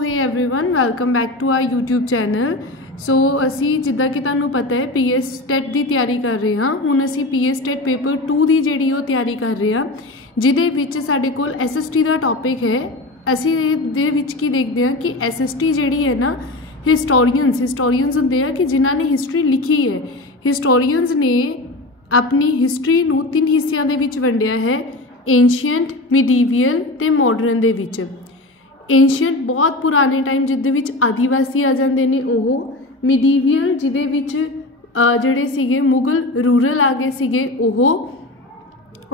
Hey everyone welcome back to our YouTube channel. So असी जिदा कि तुहानू पता है PS टेट की तैयारी कर रहे हाँ। हुण असी PS टेट पेपर 2 की जिहड़ी वो तैयारी कर रहे हाँ, जिहदे विच साडे कोल SST का टॉपिक है। असी दे विच की देखते हैं कि SST जिहड़ी है ना, हिस्टोरीयंस हुंदे आ कि जिन्हां ने हिस्टरी लिखी है। हिस्टोरीयंस ने अपनी हिस्टरी नू 3 हिस्सियां दे विच वंडिया है, एंशियंट, मिडीवियल ते मॉडर्न दे विच। एंशियंट बहुत पुराने टाइम जिहदे विच आदिवासी आ जाते हैं ओह, मिडीवियल जिहदे विच जिहड़े सीगे मुगल रूरल आ गए सीगे ओह,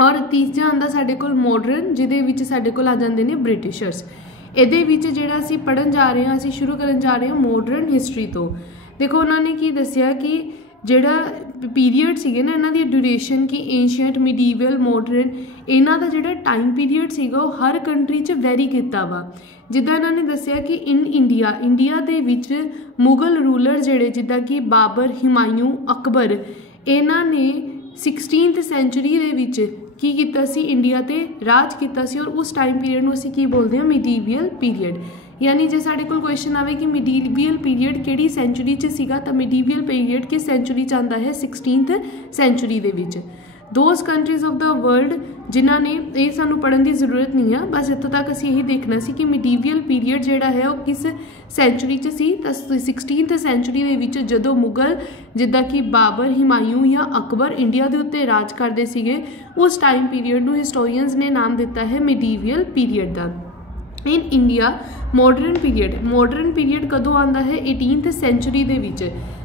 और तीसरा आंदा साडे कोल मॉडर्न जिहदे विच साडे कोल आ जाते हैं ब्रिटिशर्स। इहदे विच जिहड़ा असीं पढ़न जा रहे हैं, असीं शुरू करन जा रहे हैं मॉडर्न हिस्टरी तो। देखो उन्होंने की दसिया कि जिहड़ा पीरीयड सीगे ना, इन्हां दी ड्यूरेशन की एंशियंट, मिडीवियल, मॉडर्न, इन्हां दा जिहड़ा टाइम पीरीयड सीगा वो हर कंट्री च वैरी कीता वा। जिद्दां इन्होंने दसिया कि in India they which Mughal ruler जिहड़े जिद्दां कि बाबर, हुमायूं, अकबर, इन्हां ने 16th सेंचुरी दे विच की कीता सी, इंडिया ते राज कीता सी। और उस टाइम पीरीयड नूं असीं की बोलते हैं मिडीवियल पीरीयड। यानी जे साडे कोल क्वेश्चन आवे कि मिडीवियल पीरीयड किहड़ी सेंचुरी च सीगा, तां मिडीवियल पीरीयड किस सेंचुरी च आंदा है, 16th सेंचुरी दे विच। Those countries of the world जिन्हां ने ये सानू पढ़न की जरूरत नहीं है, बस इत्थों तक असीं यही देखना सी कि मिडीवियल पीरीयड जिहड़ा है वो किस सेंचुरी च सी। तां 16th सेंचुरी दे विच जदों मुगल जिद्दां कि बाबर, हुमायूं या अकबर इंडिया दे उत्ते राज करदे सीगे, उस टाइम पीरीयड नूं हिस्टोरीयंस ने नाम दिता है मिडीवियल पीरीयड दा। इन इंडिया मॉडर्न पीरीयड कदों आंदा है, 18th सेंचुरी दे विच।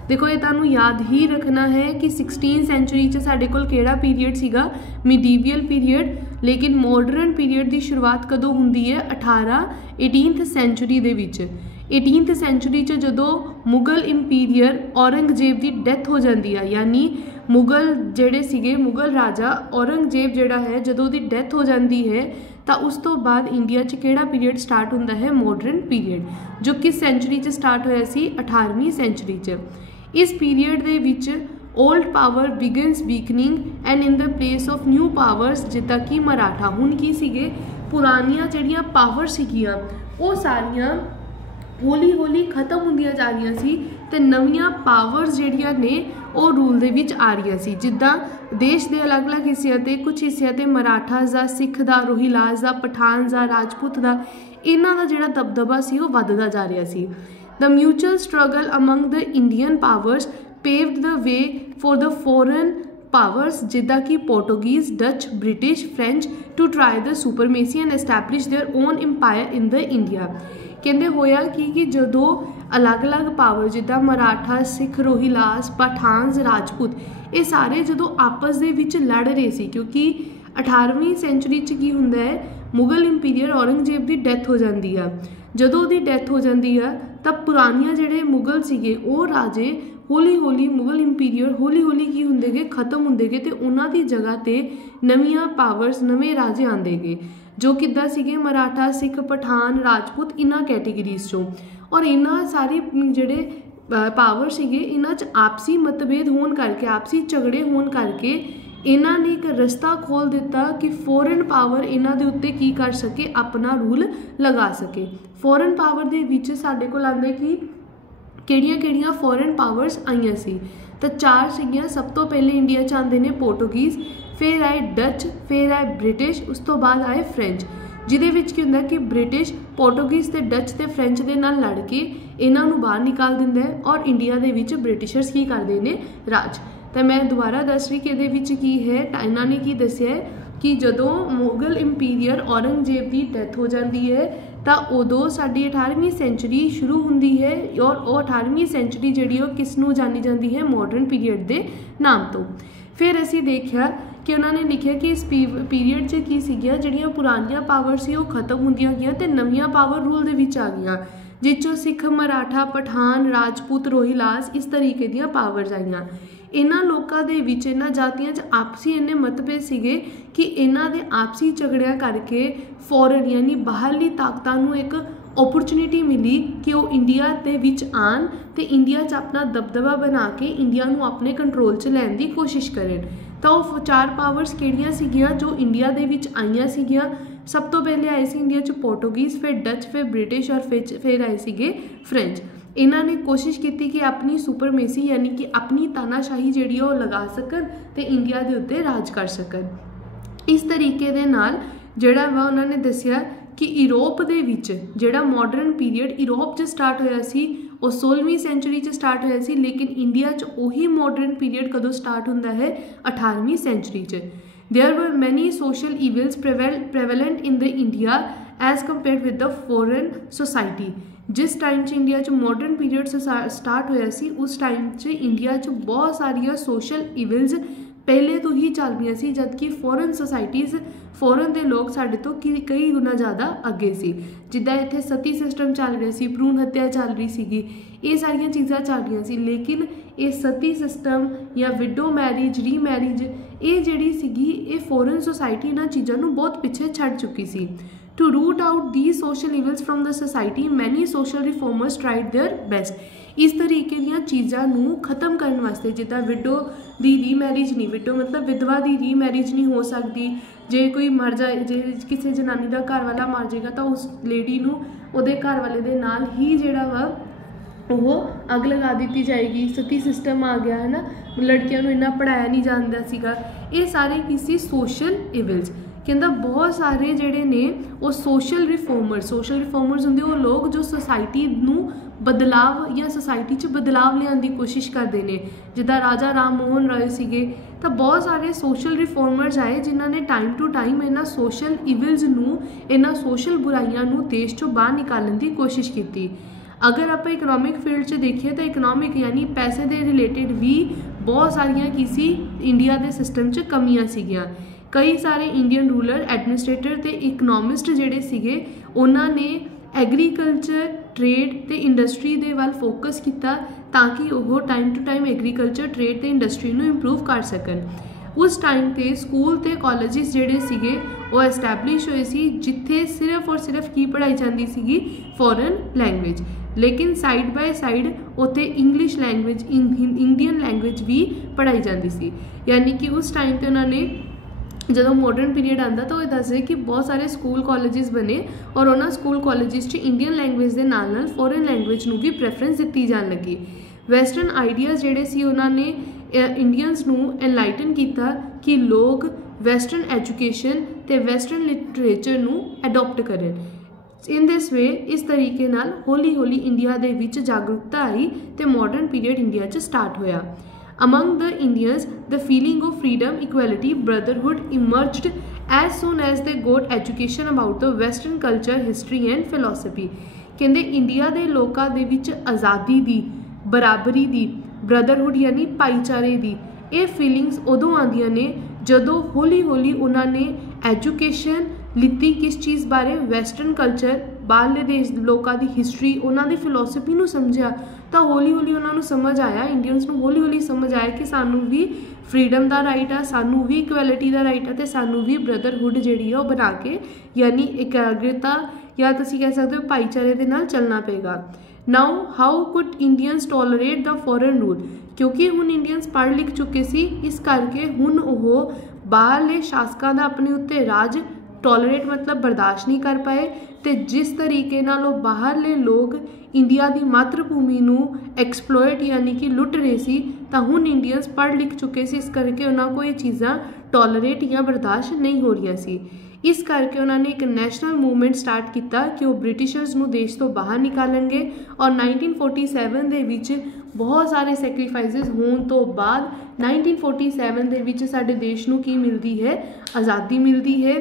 देखो ये तुहानू याद ही रखना है कि 16th सेंचुरी च साडे कोल किहड़ा पीरीयड सीगा, मिडीवियल पीरीयड। लेकिन मॉडर्न पीरीयड की शुरुआत कदों हुंदी है, 18th सेंचुरी दे विच। 18th सेंचुरी च जदों मुगल इंपीरियर औरंगजेब की डेथ हो जाती है, यानी मुगल जिहड़े सीगे मुगल राजा औरंगजेब जिहड़ा है जदों दी डेथ हो जाती है, तो उस तो बाद इंडिया च किहड़ा पीरीयड स्टार्ट होंदा है, मॉडर्न पीरीयड, जो किस सेंचुरी च स्टार्ट होया सी, 18वीं सेंचुरी च। इस पीरीयड दे विच old power begins weakening and in the place of new powers, जिद्दां कि मराठा। हुण की सीगे पुरानियां जिहड़ियां पावर सीगियां वो सारियां हौली हौली खत्म होंदियां जा रही सी, ते नवीआं पावर्स जिहड़ियां ने वो रूल दे विच आ रही सी। जिद्दां देश के अलग अलग हिस्सिਆਂ ते कुछ हिस्सिਆਂ ते मराठास दा, सिख दा, रोहिलास दा, पठान दा, राजपूत दा, इन्हां दा जिहड़ा दबदबा सी वो वधदा जा रहा सी। The mutual struggle among the Indian powers paved the way for the foreign powers जिद्दां कि Portuguese, Dutch, British, French to try the supremacy and establish their own empire in the India। कहते होया कि जदों अलग अलग पावर जिद्दां मराठा, सिख, रोहिलास, पठान, राजपूत, ये सारे जदों आपस दे विच लड़ रहे सी, क्योंकि 18वीं सेंचुरी च की हुंदा है, मुगल इंपीरियर औरंगजेब की डेथ हो जाती है। जदों दी डेथ हो जाती है तो पुरानियां जिहड़े मुगल सीगे वो राजे हौली हौली, मुगल इंपीरियर हौली हौली की हुंदे गए, खत्म हुंदे गए, तो उन्हां दी जगह ते नवीआं पावर्स, नवे राजे आंदे गए, जो किद्दां सीगे मराठा, सिख, पठान, राजपूत, इन्हां कैटेगरीज चों। और इन्हां सारे जिहड़े पावर सीगे इन्हां च आपसी मतभेद होण करके, आपसी झगड़े होण करके इन्हां ने एक रस्ता खोल दिता कि फॉरेन पावर इन्हां दे उत्ते की कर सके, अपना रूल लगा सके। फॉरेन पावर दे विच साडे कोल आंदे कि किहड़ियां फॉरेन पावर्स आईयां सी, तो 4 सीगियां। सब तो पहले इंडिया च आंदे ने पोर्टुगीज, फिर आए डच, फिर आए ब्रिटिश, उस तो बाद आए फ्रेंच। जिहदे विच की हुंदा कि ब्रिटिश पोर्टुगीज ते डच ते फ्रेंच दे नाल लड़ के इन्हां नूं बाहर निकाल दिंदा है, और इंडिया दे विच ब्रिटिशर्स की करदे ने राज। तो मैं दोबारा दस रही कि इहदे विच की है, इन्हां ने की दस्सिया है कि जदों मुगल इंपीरियर औरंगजेब की डेथ हो जाती है तो उदों साडी 18वीं सेंचुरी शुरू होंदी है, और वो 18वीं सेंचुरी जिहड़ी वो किस नूं जानी जाती है, मॉडर्न पीरीयड के नाम तो। फिर असीं देखिया कि उन्होंने लिखिया कि इस पीरीयड च की सीगियां जिहड़ियां पुरानियां पावर सी वो खत्म होंदियां गईयां ते नवीआं पावर रूल दे विच आ गईयां, जिस सिख, मराठा, पठान, राजपूत, रोहिलास, इस तरीके दीयां पावर्स आईयां। इन्हां लोकां दे विच, इन्हां जातियां च आपसी इन्ने मतभेद सीगे कि इन्हां दे आपसी झगड़ियां करके फॉरेन यानी बाहरली ताकतां नूं एक अपॉर्चुनिटी मिली कि वो इंडिया दे विच आन ते इंडिया च अपना दबदबा बना के इंडिया नूं अपने कंट्रोल च लैण दी कोशिश करें। तो वो 4 पावर्स किहड़ियां सीगियां जो इंडिया दे विच आईयां सीगियां, सब तो पहले आए सी इंडिया च पोर्टुगीज़, फिर डच, फिर ब्रिटिश और फिर आए सीगे फ्रेंच। इन्हों ने कोशिश की कि अपनी सुपरमेसी यानी कि अपनी तानाशाही जिहड़ी वो लगा सकन ते इंडिया के उत्ते राज कर सकन। इस तरीके दे नाल जिहड़ा वा उन्होंने दसिया कि यूरोप दे विच जिहड़ा मॉडर्न पीरीयड यूरोप च स्टार्ट होया सी वो 16वीं सेंचुरी च स्टार्ट होया सी, लेकिन इंडिया च उही मॉडर्न पीरीयड कदों स्टार्ट हुंदा है 18वीं सेंचुरी च। There were many social evils prevalent in the India as compared with the foreign society. जिस टाइम च इंडिया च मॉडर्न पीरीयड स्टार्ट होया सी उस टाइम च इंडिया च बहुत सारिया सोशल इवल्स पहले तो ही चल रही सी, जबकि फॉरेन सोसाइटीज़ फॉरेन के लोग साढ़े तो कई गुना ज़्यादा अगे सी। जिद्दां इत्थे सती सिस्टम चल रहा सी, भ्रूण हत्या चल रही सी, ये सारिया चीज़ां चल रही सी, लेकिन ये सती सिस्टम या विडो मैरिज री मैरिज ये जिहड़ी सीगी ये फॉरेन सोसाइटी इन्हां चीज़ों नूं बहुत पिछे छड्ड चुकी सी। To root out these social evils from the society, many social reformers tried their best. इस तरीके दी चीज़ों नूं खत्म करने वास्ते जिद्दां विडो दी रीमैरिज नहीं, विडो मतलब विधवा दी रीमैरिज नहीं हो सकती। जे कोई मर जाए, जे किसी जनानी का घर वाला मर जाएगा तो उस लेडी नूं उहदे घर वाले दे नाल ही जिहड़ा वा वो अग लगा दी जाएगी। सती सिस्टम आ गया है ना, लड़कियों नूं इन्ना पढ़ाया नहीं जाता सीगा। ये सारे किसी सोशल इवल्स कहता बहुत सारे जिहड़े ने वो सोशल रिफॉर्मर्स होंदे वो लोग जो सोसाइटी नूं बदलाव या सोसाइटी च बदलाव लियाउण दी कोशिश करते हैं। जिद्दां राजा राम मोहन रॉय सीगे तो बहुत सारे सोशल रिफॉर्मर्स आए जिन्हां ने टाइम टू टाइम इन्हां सोशल इवल्स नूं इन्हां सोशल बुराइयां नूं देश चों बाहर निकालण दी कोशिश की। अगर आप इकनॉमिक फील्ड च देखिए तो इकनॉमिक यानी पैसे के रिलेटेड भी बहुत सारिया किसी इंडिया के सिस्टम च कमियां सीगियां। कई सारे इंडियन रूलर एडमिनिस्ट्रेटर ते इकनॉमिस्ट जिहड़े सीगे उन्हां ने एग्रीकल्चर ट्रेड ते इंडस्ट्री दे वाल फोकस किया ताकि वो time to time agriculture trade ते इंडस्ट्री नूं इंप्रूव कर सकन। उस टाइम ते स्कूल ते कॉलेजिस जिहड़े सीगे वो एस्टैबलिश होए सी जिथे सिर्फ और सिर्फ की पढ़ाई जाती सीगी फॉरेन लैंग्वेज, लेकिन साइड बाय साइड उत्थे इंग्लिश लैंग्वेज इंडियन लैंग्वेज भी पढ़ाई जाती सी। यानी कि उस टाइम ते उन्होंने जो मॉडर्न पीरीयड आता तो दस रहे कि बहुत सारे स्कूल कॉलेजिस बने और उन्होंने स्कूल कॉलेजिस इंडियन लैंग्वेज के नाल नाल फॉरेन लैंग्वेज नूं भी प्रेफरेंस दी जान लगी। वैसटर्न आइडियाज़ जिहड़े सी उन्होंने इंडियंस नूं एनलाइटन किया कि लोग वैसटर्न एजुकेशन ते वैसटर्न लिटरेचर नूं एडोप्ट करें। इन दिस वे इस तरीके नाल हौली हौली इंडिया दे विच जागरूकता आई ते मॉडर्न पीरीयड इंडिया च स्टार्ट होया। Among the Indians, the feeling of freedom, equality, brotherhood emerged as soon as they got education about the Western culture, history and philosophy. कहते इंडिया के लोगों के विच आज़ादी दी, बराबरी दी, ब्रदरहुड यानी भाईचारे दी ये फीलिंग्स उदों आंदियां ने जदों हौली हौली उन्होंने एजुकेशन लिती किस चीज़ बारे, वैसटर्न कल्चर, बाहरले देश लोगों की हिस्टरी, उन्होंने फिलोसफी नूं समझिया तो हौली हौली उन्होंने समझ आया, इंडियंस नूं हौली हौली समझ आया कि सानू भी फ्रीडम का राइट है, सानू भी इक्वैलिटी का राइट है तो सानू भी ब्रदरहुड जिहड़ी है बना के यानी एकाग्रता या तुसीं कह सकते हो भाईचारे दे नाल चलना पेगा। Now how could Indians tolerate the foreign rule, क्योंकि हुण इंडियंस पढ़ लिख चुके सी इस करके हुण ओह बाहरले शासकों का अपने उत्ते राज टॉलरेट मतलब बर्दाश्त नहीं कर पाए तो जिस तरीके नाल वो बाहरले लोग इंडिया की मातृभूमि नूं एक्सप्लोइट यानी कि लुट रहे सी तो हुण इंडियंस पढ़ लिख चुके सी इस करके उन्होंने को ये चीज़ां टॉलरेट या बर्दाश्त नहीं हो रही सी। इस करके उन्होंने एक नैशनल मूवमेंट स्टार्ट किया कि वो ब्रिटिशर्स नूं देश तो बाहर निकालेंगे और 1947 दे विच बहुत सारे सैक्रीफाइसिस होने तो बाद 1947 दे विच साडे देश नूं की मिलती है, आज़ादी मिलती है।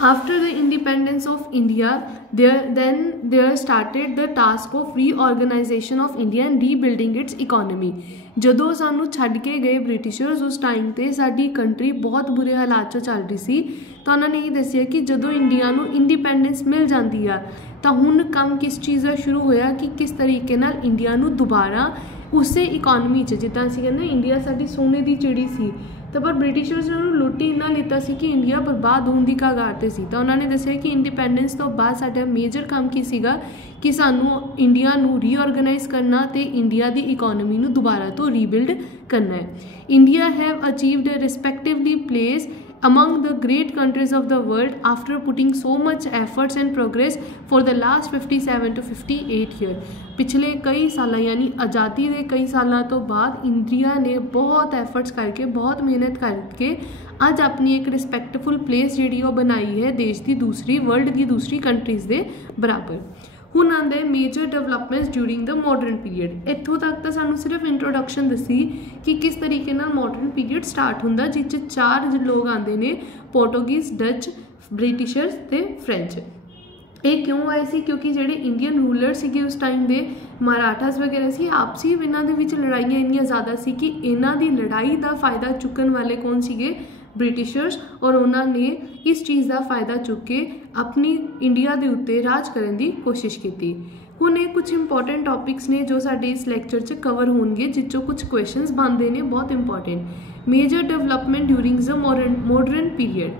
After the independence of India, there started the task of reorganization of India and rebuilding its economy. जदों सानू छड्ड के गए ब्रिटिशर्स उस टाइम ते साडी कंट्री बहुत बुरे हालात चो चल रही सी तो उन्होंने ये दसिया कि जदों इंडिया नू इंडिपेंडेंस मिल जाती है तो हुण काम किस चीज़ का शुरू होया कि किस तरीके नाल इंडिया नू दोबारा उसे इकोनॉमी च जिद्दां असीं कहंदे इंडिया साडी सोने की चिड़ी सी तो पर ब्रिटिशर्स ने लुट्टी इन्ना लिता सी कि इंडिया बर्बाद होने की कगार ते सी तो उन्होंने दसिया कि इंडिपेंडेंस तो बाद साडा मेजर काम की सीगा कि सानू इंडिया नू रीऑर्गेनाइज करना ते इंडिया की इकोनॉमी नू दोबारा तो रीबिल्ड करना है। India have achieved respectively place among the great countries of the world after putting so much efforts and progress for the last 57 to 58 years। पिछले कई साल यानी आज़ादी के कई सालों तो बाद इंडिया ने बहुत एफर्ट्स करके बहुत मेहनत करके अज अपनी एक रिस्पैक्टफुल प्लेस जी बनाई है देश की दूसरी वर्ल्ड की दूसरी कंट्रीज़ के बराबर। हुण आंदे major developments during the modern period. इत्थों तक तो सानू सिर्फ इंट्रोडक्शन दसी कि किस तरीके नाल मॉडर्न पीरियड स्टार्ट हुंदा, जिस चार लोग आंदे ने पोर्टुगीज, डच, ब्रिटिशर्स ते फ्रेंच। ये क्यों आए सी? क्योंकि जेडे इंडियन रूलर सीगे उस टाइम दे मराठास वगैरह सी आपसी इन्हां दे विच लड़ाइयां इन्नियां ज़्यादा सी कि इन्हां दी लड़ाई का फायदा चुकन वाले कौन सीगे? ब्रिटिशर्स। और उन्होंने इस चीज़ का फायदा चुक के अपनी इंडिया के उत्ते राज करने की कोशिश की। हुण ये कुछ इंपॉर्टेंट टॉपिक्स ने जो साडे इस लैक्चर च कवर होंगे, जिसों कुछ क्वेश्चंस बनते हैं बहुत important. Major development during the modern period.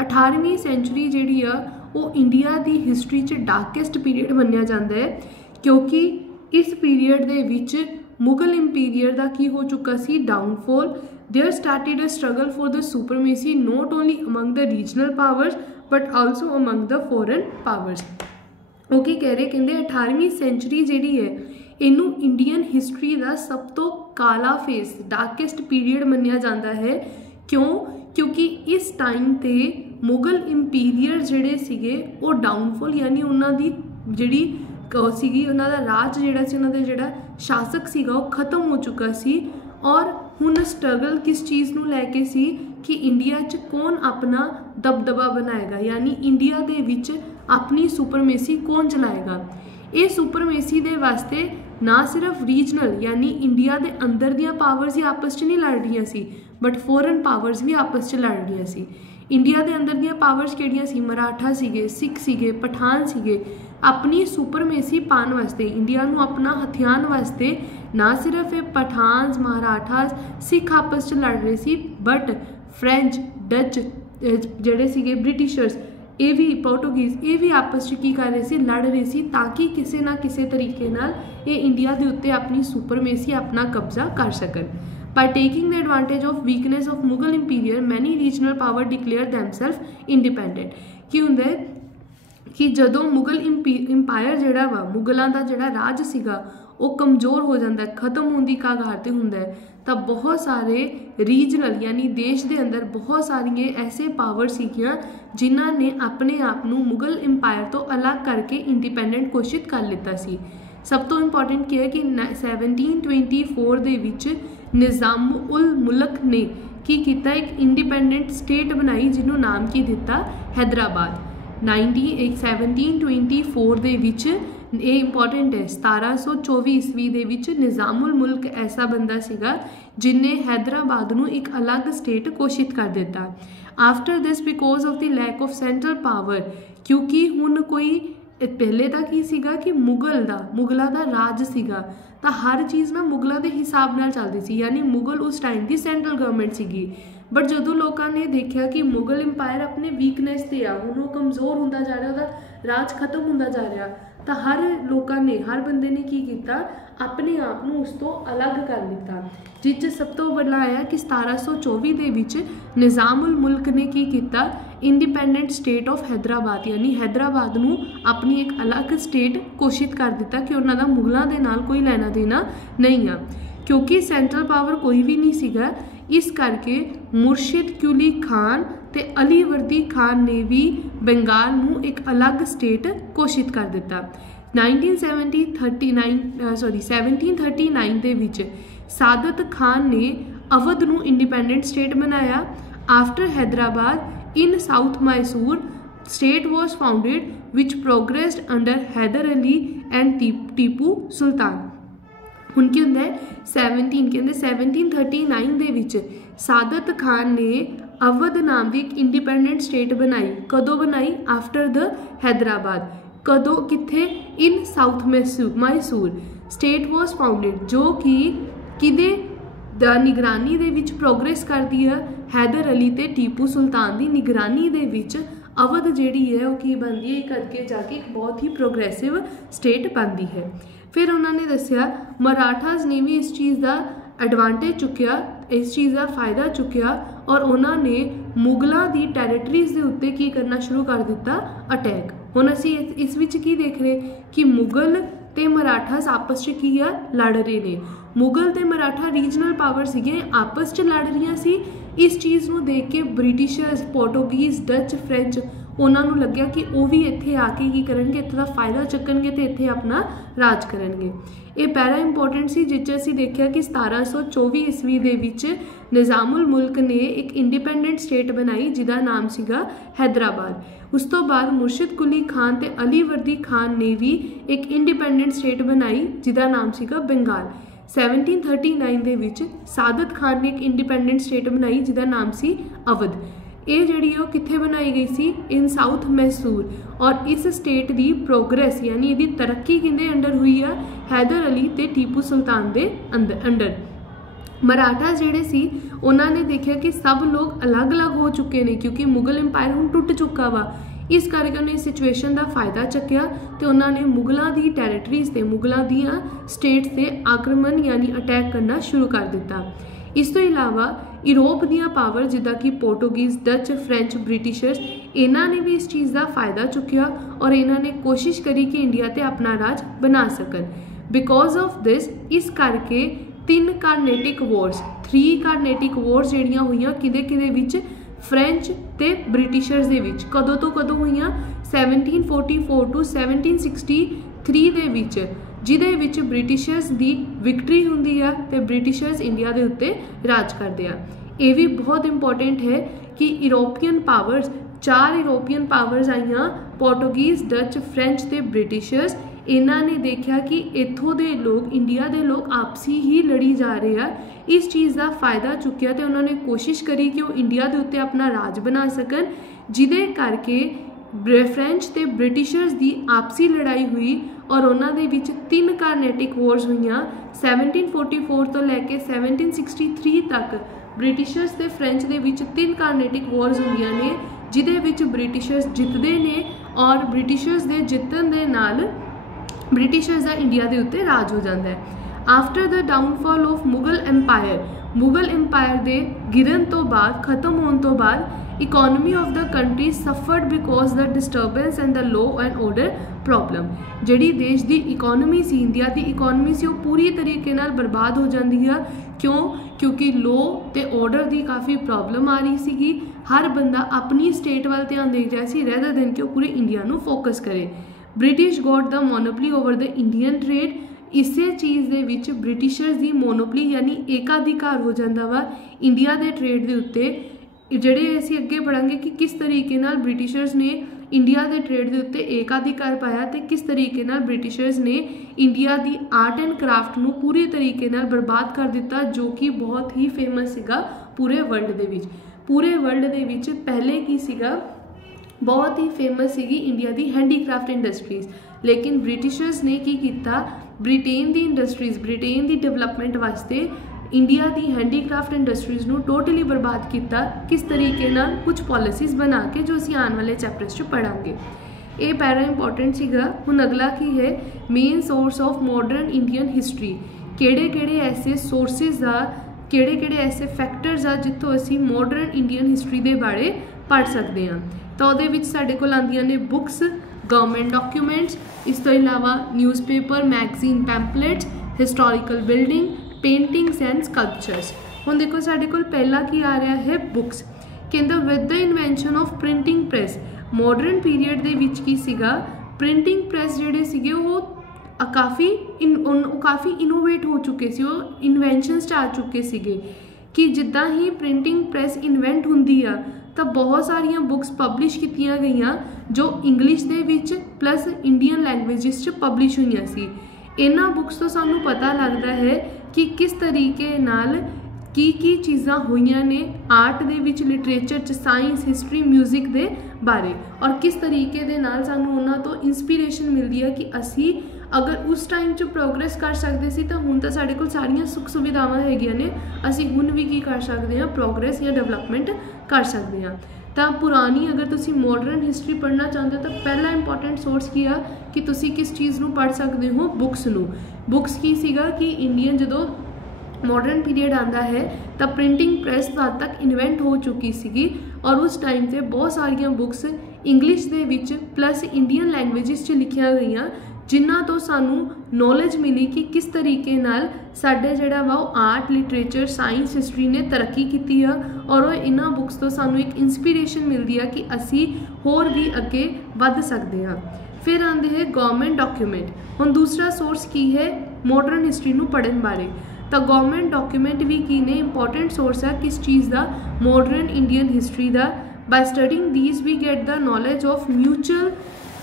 18वीं सेंचुरी जिहड़ी आ वो इंडिया की हिस्टरी च डार्केस्ट पीरियड मन्निया जाता है, क्योंकि इस पीरियड दे विच मुगल इंपीरियर का की हो चुका सी downfall. There started a struggle for the supremacy not only among the regional powers but also among the foreign powers। Okay कह रहे कहते 18वीं सेंचुरी जिहड़ी है इनू इंडियन हिस्टरी का सब तो काला फेस डार्केस्ट पीरियड मन्निया जाता है। क्यों? क्योंकि इस टाइम ते मुगल इंपीरियर जिहड़े सीगे वो डाउनफॉल यानी उन्होंने जिहड़ी सीगी उन्हों का राज जिहड़ा सी उन्हों दा जिहड़ा शासक सीगा वो खत्म हो चुका सी। और हुण स्ट्रगल किस चीज़ नूं लैके सी कि इंडिया च कौन अपना दबदबा बनाएगा, यानी इंडिया दे विच अपनी सुपरमेसी कौन चलाएगा। ये सुपरमेसी दे वास्ते ना सिर्फ रीजनल यानी इंडिया दे अंदर दियां पावर्स ही आपस च नहीं लड़ रही सी, बट फॉरन पावर्स भी आपस च लड़ रही सी। इंडिया दे अंदर दियां पावर्स किहड़ियां सी? मराठा सीगे, सिख सीगे, पठान सीगे। अपनी सुपरमेसी पाने वास्ते इंडिया नूं अपना हथियान वास्ते ना सिर्फ ये पठान, मराठास, सिख आपस च लड़ रहे सी, बट फ्रेंच, डच जिहड़े सीगे ब्रिटिशर्स, ये भी पोर्टुगीज, ये भी आपस च की कर रहे सी? लड़ रहे सी, ताकि किसी ना किसी तरीके नाल ये इंडिया के उत्ते अपनी सुपरमेसी अपना कब्जा कर सकन। By taking the advantage of weakness of Mughal Empire, many regional power declared themselves independent। की हुंदा है कि जदों मुगल इंपायर जिहड़ा वा मुगलों का जिहड़ा राज सीगा वो कमज़ोर हो जाता है, खत्म होने की कगार ते हुंदा है, तब बहुत सारे रीजनल यानी देश के अंदर बहुत सारिया ऐसे पावर सीगियां जिन्हां ने अपने आप नूं मुगल इंपायर तो अलग करके इंडिपेंडेंट घोषित कर लिता सी। सब तो इंपॉर्टेंट क्या है कि 1724 दे विच निज़ाम उल मुल्क ने की किया, एक इंडिपेंडेंट स्टेट बनाई जिन्हों नाम की दिता हैदराबाद। 1724 दे विच ये इंपॉर्टेंट है। 1724 ईस्वी दे विच निज़ामुल मुल्क ऐसा बंदा सीगा जिन्हें हैदराबाद नूं एक अलग स्टेट घोषित कर दिता। After this because of the lack of central power, क्योंकि हुण कोई पहले तक ही सीगा कि मुगलों का राज सीगा, तो हर चीज़ ना मुगलों के हिसाब नाल चलती सी, यानी मुगल उस टाइम की सेंट्रल गवर्नमेंट सीगी। बट जो लोगों ने देखा कि मुगल इंपायर अपने वीकनेस से आ हुण वो कमज़ोर होंदा जा रहा, उसका राज खत्म होंदा जा रहा, तो हर लोगों ने हर बंदे ने की किया अपने आप नूं उस तो अलग कर लिता। जिस सब तो बड़ा आया कि 1724 दे विच निज़ामुल मुल्क ने की किया इंडिपेंडेंट स्टेट ऑफ हैदराबाद, यानी हैदराबाद नूं अपनी एक अलग स्टेट घोषित कर दिता कि उन्हां दा मुगलों के नाल कोई लेना देना नहीं आ, क्योंकि सेंट्रल पावर कोई भी नहीं सीगा। इस करके मुर्शिद कुली खान ते अलीवर्दी खान ने भी बंगाल नूं एक अलग स्टेट घोषित कर दिता। 1739 दे विच सादत खान ने अवध नूं इंडिपेंडेंट स्टेट बनाया। After Hyderabad in south Mysore state was founded which progressed under Hyder Ali and Tipu Sultan. हुण की हुंदा है 1739 दे विच सादत खान ने अवध नाम की एक इंडिपेंडेंट स्टेट बनाई। कदों बनाई? After the Hyderabad. कदों? कित्थे? In south Mysore state was founded, जो कि किदे निगरानी दे विच प्रोग्रेस करती है हैदर अली ते टीपू सुल्तान की निगरानी दे विच अवध जिहड़ी है वो की बनती है, करके जाके एक बहुत ही प्रोग्रेसिव स्टेट बनती है। फिर उन्होंने दसिया मराठास ने भी इस चीज़ का एडवांटेज चुक्या, इस चीज़ का फायदा चुक्या और उन्होंने मुगलों की टैरेटरीज़ के उत्ते की करना शुरू कर दिता, अटैक। हुण असी इस विच की देख रहे कि मुगल ते मराठास आपस च की आ लड़ रहे ने। मुगल ते मराठा रीजनल पावर सीगे, आपस च लड़ रही सी। इस चीज़ को देख के ब्रिटिशर्स, पोर्टुगीज़, डच, फ्रेंच उन्होंने लग्या कि वो भी इत्थे आके की करनगे, इत्थों दा फायदा चुकणगे ते इत्थे अपना राज करनगे। ये पहला इंपोर्टेंट सी जिस असी देखा कि 1724 ईस्वी दे विच निज़ामुल मुल्क ने एक इंडिपेंडेंट स्टेट बनाई जिसका नाम सीगा हैदराबाद। उस तो बाद मुर्शिद कुली खान ते अली वर्दी खान ने भी एक इंडिपेंडेंट स्टेट बनाई जिसका नाम सीगा बंगाल। 1739 दे विच सादत खान ने एक इंडिपेंडेंट स्टेट बनाई जिसका नाम सी अवध। ये जी कित्थे बनाई गई सी, इन साउथ मैसूर। और इस स्टेट की प्रोग्रेस यानी यदी तरक्की किंदे अंडर हुई है, हैदर अली ते टीपू सुल्तान दे अंडर। मराठा जिहड़े सी उन्होंने देखा कि सब लोग अलग अलग हो चुके हैं क्योंकि मुगल इंपायर हुण टुट चुका वा। इस करके उन्हें सिचुएशन का फायदा चक्या तो उन्होंने मुगलों की टैरेटरीज़ से, मुगलों दियां स्टेट से आक्रमण यानी अटैक करना शुरू कर दिता। इस तो इलावा यूरोप दियां पावर जिदा कि पोर्टुगीज़, डच, फ्रेंच, ब्रिटिशर्स इन्हों ने भी इस चीज़ का फायदा चुकया और इन्होंने कोशिश करी कि इंडिया ते अपना राज बना सकन। बिकॉज ऑफ दिस इस करके 3 कार्नेटिक वॉर्स, 3 कार्नेटिक वॉर्स जड़ियाँ हुई किदे विच फ्रेंच ते ब्रिटिशर्स दे विच कदों तो कदों हुई 1744 टू 1763 दे विच, जिहदे विच ब्रिटिशर्स की विक्ट्री हुंदी है ते ब्रिटिशर्स इंडिया के उत्ते राज करते हैं। ये भी बहुत इंपॉर्टेंट है कि यूरोपियन पावर्स, 4 यूरोपियन पावर्स आईयां, पोर्टुगीज़, डच, फ्रेंच ते ब्रिटिशर्स। इन्हों ने देखा कि इत्थों दे लोग, इंडिया के लोग आपसी ही लड़ी जा रहे हैं। इस चीज़ का फायदा चुकया तो उन्होंने कोशिश करी कि वो इंडिया के उत्ते अपना राज बना सकन, जिदे करके फ्रेंच ते ब्रिटिशर्स की आपसी लड़ाई हुई और उन्होंने विच 3 कार्नेटिक वॉर्स हुई। 1744 तो लैके 1763 तक ब्रिटिशर्स ते फ्रेंच दे विच 3 कार्नेटिक वॉर्स हुई ने, जिदे विच ब्रिटिशर्स जितते ने और ब्रिटिशर्स के जितन दे नाल ब्रिटिशर्स का इंडिया के उत्ते राज हो जाता है। After the downfall of Mughal empire, Mughal empire के गिरन तो बाद, खत्म होने तो बाद economy of the country suffered because the disturbance and the law and order problem. जिहड़ी देश की इकोनॉमी सी, इंडिया की इकोनॉमी सी, वो पूरी तरीके नाल बर्बाद हो जाती है। क्यों? क्योंकि लॉ ते ऑर्डर की काफ़ी प्रॉब्लम आ रही सी। हर बंदा अपनी स्टेट वाल ध्यान दे रहा सी रैदर देन कि वो पूरे इंडिया नूं फोकस करे। British got the monopoly over the Indian trade. इसे चीज़ दे विच ब्रिटिशर्स की मोनोपली यानी एकाधिकार हो जाता वा इंडिया के ट्रेड के उत्ते। ਜਿਹੜੇ ਅਸੀਂ ਅੱਗੇ ਪੜਾਂਗੇ कि किस तरीके नाल ब्रिटिशर्स ने इंडिया के ट्रेड के उत्ते एकाधिकार पाया तो किस तरीके नाल ब्रिटिशर्स ने इंडिया की आर्ट एंड क्राफ्ट नूं पूरी तरीके नाल बर्बाद कर दिता, जो कि बहुत ही फेमस सीगा पूरे वर्ल्ड दे विच। पूरे वर्ल्ड दे विच पहले की सीगा, बहुत ही फेमस सीगी इंडिया की हैंडीक्राफ्ट इंडस्ट्रीज़, लेकिन ब्रिटिशर्स ने की किया, ब्रिटेन की इंडस्ट्रीज़, ब्रिटेन की डेवलपमेंट वास्ते इंडिया की हैंडीक्राफ्ट इंडस्ट्रीज़ नूं टोटली बर्बाद किया। किस तरीके नाल? कुछ पॉलिसीज़ बना के, जो असीं आने वाले चैप्टर्स पढ़ांगे। ये पैरा इंपॉर्टेंट सीगा। हुण अगला की है main source of modern Indian history. किहड़े ऐसे सोर्सिज आ, किहड़े ऐसे फैक्टर्स आ जित्थों असीं मॉडर्न इंडियन हिस्टरी के बारे पढ़ सकते हैं। तो उहदे विच साडे कोल आंदियां ने बुक्स, गवर्नमेंट डॉक्यूमेंट्स, इस तो इलावा newspaper, magazine, pamphlets, historical building, paintings and sculptures. हुण देखो साडे कोल पहला की आ रहा है बुक्स। कहंदा with the invention of printing press, modern period दे विच की सीगा प्रिंटिंग प्रेस जिहड़े सीगे वो काफ़ी इनोवेट हो चुके सी, वो इन्वेंशनस आ चुके सीगे कि जिद्दां ही प्रिंटिंग प्रेस इन्वेंट हुंदी आ तो बहुत सारिया बुक्स पब्लिश कीतियां गईयां जो इंग्लिश दे विच प्लस इंडियन लैंग्वेजिस च पब्लिश हुई सी। इन्हां बुक्स तो सानू पता लगता है कि किस तरीके नाल की चीज़ां हुईयां ने आर्ट दे विच, लिटरेचर च, साइंस, हिस्टरी, म्यूजिक दे बारे, और किस तरीके दे नाल सानू उन्हां तो इंस्पीरेशन मिलती है कि असी अगर उस टाइम च प्रोग्रेस कर सकते सी तो हुण तां साडे कोल सारियां सुख सुविधावां हैगियां ने, असी हुण भी की कर सकते हैं, प्रोग्रेस या डेवलपमेंट कर सकते हैं। तो पुरानी अगर तुसी मॉडर्न हिस्टरी पढ़ना चाहते हो तो पहला इंपॉर्टेंट सोर्स की है कि तुसी किस चीज़ नूं पढ़ सकते हो, बुक्स नूं। बुक्स की सीगा कि इंडियन जदों मॉडर्न पीरियड आता है तो प्रिंटिंग प्रेस तद तक इन्वेंट हो चुकी सी और उस टाइम से बहुत सारिया बुक्स इंग्लिश दे विच प्लस इंडियन लैंग्वेजिस लिखिया गई जिन्हां तो सानू नॉलेज मिली कि किस तरीके नाल साडे जिहड़ा वा आर्ट लिटरेचर साइंस हिस्टरी ने तरक्की की है और इन्हां बुक्स तो सानू एक इंस्पीरेशन मिलती है कि असी होर भी अगे वध सकते हैं। फिर आंदे है गवर्नमेंट डॉक्यूमेंट। हुण दूसरा सोर्स की है मॉडर्न हिस्टरी नू पढ़न बारे, तो गवर्नमेंट डॉक्यूमेंट भी की ने इंपॉर्टेंट सोर्स है किस चीज़ का, मॉडर्न इंडियन हिस्टरी का। By studying these we get the knowledge of mutual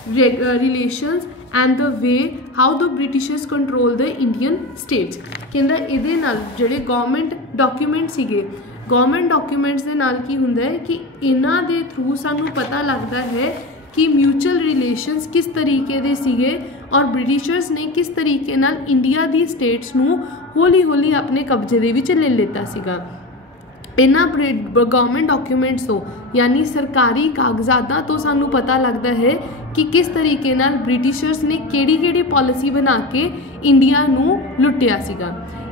relations and the way how the Britishers control the Indian states. कहंदा इहदे नाल जिहड़े गवर्नमेंट डॉक्यूमेंट सीगे, गवर्नमेंट डॉक्यूमेंट्स दे नाल की हुंदा है कि इन्हां दे थ्रू सानू पता लगता है कि म्यूचुअल रिलेशंस किस तरीके दे सीगे और ब्रिटिशर्स ने किस तरीके नाल इंडिया दी स्टेट्स नू हौली हौली अपने कब्जे दे विच ले लेता सीगा। इन्हां गवर्नमेंट डॉक्यूमेंट्स तो यानी सरकारी कागजातां तो सानू पता लगता है कि किस तरीके नाल ब्रिटिशर्स ने केड़ी पॉलिसी बना के इंडिया नू लुटिया सीगा।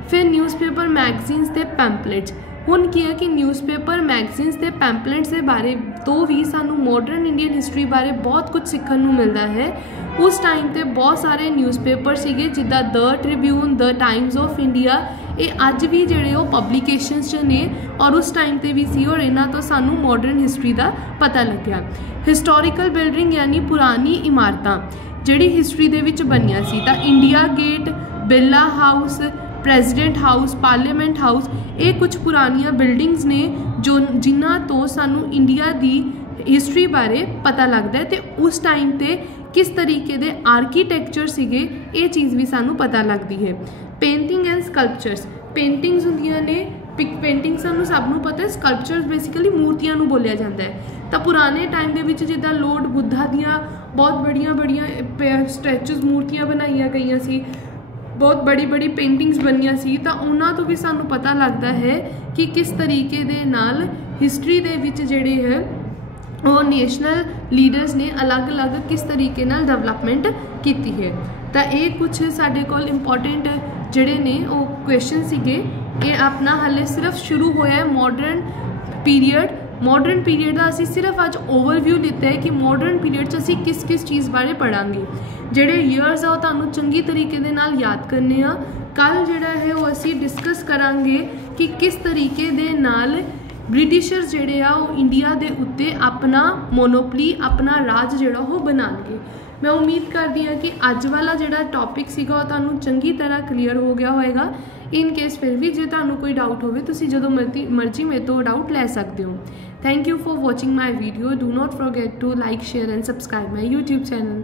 फिर न्यूज़पेपर मैगजीन्स ते पैम्पलेट्स। हुण की है कि न्यूज़पेपर मैगजीन्स ते पैम्पलेट्स के बारे तो भी सानू मॉडर्न इंडियन हिस्टरी बारे बहुत कुछ सीखने नू मिलता है। उस टाइम ते बहुत सारे न्यूज़पेपर सीगे जिद्दां the Tribune, the Times of India, ये अज भी जिहड़े वो पब्लिकेशनस च ने और उस टाइम ते भी सी और इन्हां तो सानू मॉडर्न हिस्टरी का पता लग्या। हिस्टोरिकल बिल्डिंग यानी पुरानी इमारतां जिहड़ी हिस्टरी दे विच बनिया सी, तां India Gate, Birla House, President House, Parliament House, ये कुछ पुरानिया बिल्डिंग्स ने जो जिन्हां तो सानू इंडिया दी हिस्टरी बारे पता लगता है। तो उस टाइम ते किस तरीके दे आर्कीटैक्चर सीगे ये चीज़ भी सानू पता लगती है। Painting and sculptures. पेंटिंग्स होंदियां ने, पेंटिंग सानू सबनू पता है, स्कल्पचर्स बेसिकली मूर्तियां नू बोलिया जाता है। तो पुराने टाइम दे विच जिद्दां लॉर्ड बुद्धा दियां बहुत बड़िया स्टैचूज मूर्तियां बनाई गई सी, बहुत बड़ी पेंटिंग्स बनिया सी, तो उन्हां तो भी सानू पता लगता है कि किस तरीके दे नाल हिस्टरी दे विच जिहड़े है और नेशनल लीडर्स ने अलग अलग किस तरीके नाल डेवलपमेंट की है। तो ये कुछ साडे कोल इंपॉर्टेंट जिहड़े ने वो क्वेश्चन सीगे। ये अपना हाले सिर्फ शुरू होया है मॉडर्न पीरियड का असी सिर्फ अज ओवरव्यू लिता है कि मॉडर्न पीरियड च असी किस किस चीज़ बारे पढ़ांगे। जिहड़े ईयर्स आ तुहानू चंगी तरीके दे नाल याद करने आ। कल जिहड़ा है वो असी डिस्कस करांगे कि किस तरीके दे नाल ब्रिटिशर्स जिहड़े आ वो इंडिया दे उत्ते अपना मोनोपली, अपना राज जिहड़ा वो बनाएंगे। मैं उम्मीद करती हाँ कि अज वाला जिहड़ा टॉपिक सीगा वो तुहानू चंगी तरह क्लीयर हो गया होएगा। इन केस फिर भी जे तुहानू कोई डाउट होवे तुसीं जदों मर्जी मेरे तो डाउट लै सकते हो। Thank you for watching my video. Do not forget to like, share and subscribe my YouTube channel.